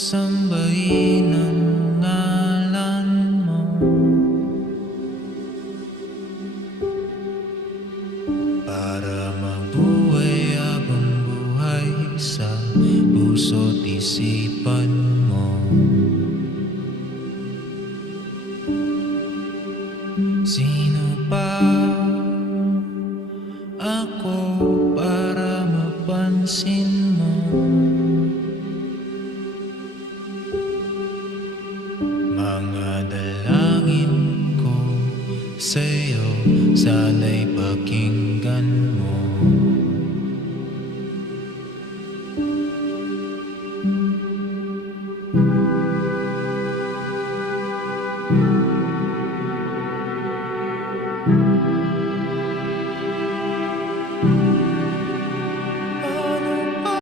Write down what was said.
Sambahin ang ngalan mo, para mabuhay habang buhay sa puso't isipan mo. Sino pa ako para mapansin mo?